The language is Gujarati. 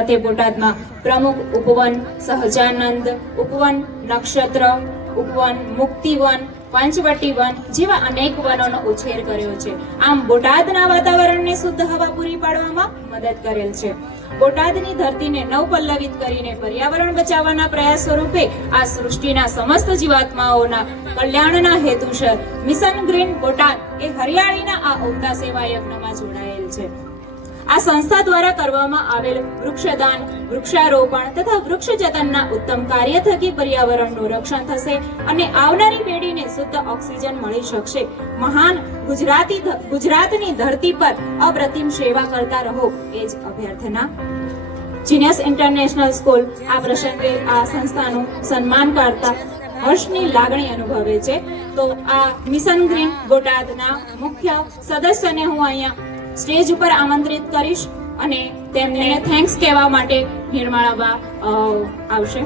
સાથે બોટાદમાં પ્રમુખ ઉપવન સહજાનંદ, ઉપવન નક્ષત્ર, ઉપવન મુક્તિવન, પંચવટી વન જેવા અનેક વનોનો ઉછેર કર્યો છે. આમ બોટાદના વાતાવરણને શુદ્ધ હવા પૂરી પાડવામાં મદદ કરેલ છે. બોટાદની ધરતીને નવપલ્લવિત કરીને પર્યાવરણ બચાવવાના પ્રયાસો રૂપે આ સૃષ્ટિના સમસ્ત જીવાત્માઓના કલ્યાણના હેતુસર મિશન ગ્રીન બોટાદ એ હરિયાળીના આ ઉમદા સેવા યજ્ઞમાં જોડાયેલ છે. આ સંસ્થા દ્વારા કરવામાં આવેલ વૃક્ષદાન, વૃક્ષારોપણ તથા વૃક્ષ જતનના ઉત્તમ કાર્ય થકી પર્યાવરણનું રક્ષણ થશે અને આવનારી પેઢીને શુદ્ધ ઓક્સિજન મળી શકશે. મહાન ગુજરાતની ધરતી પર અપ્રતિમ સેવા કરતા રહો એ જ અભ્યર્થના. જીનિયસ ઇન્ટરનેશનલ સ્કૂલ આ પ્રસંગે આ સંસ્થાનું સન્માન કરતા હર્ષની લાગણી અનુભવે છે. તો આ મિશન ગ્રીન બોટાદના મુખ્ય સદસ્યને હું અહીંયા સ્ટેજ ઉપર આમંત્રિત કરીશ અને તેમને થેન્ક્સ કહેવા માટે નિર્મળાબા આવશે.